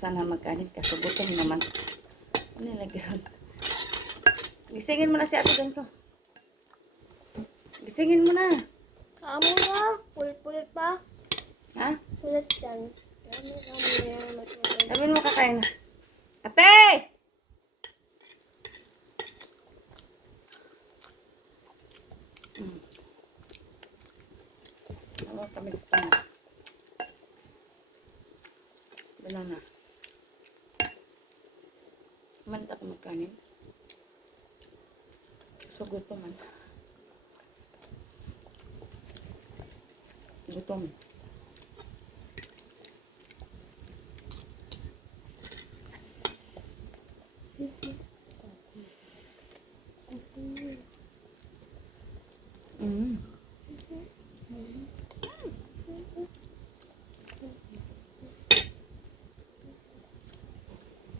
sana magkanin ka. So, gutom naman. Ano nilagyan? Gisingin mo na si ate ganito. Gisingin mo na. Amo na. Pulit-pulit pa. Ha? Pulit yan. Sabihin mo kakain na. Ate! Ano kami pa na? Dala na. Manta ka magkanin. So, gutom man. Gutom.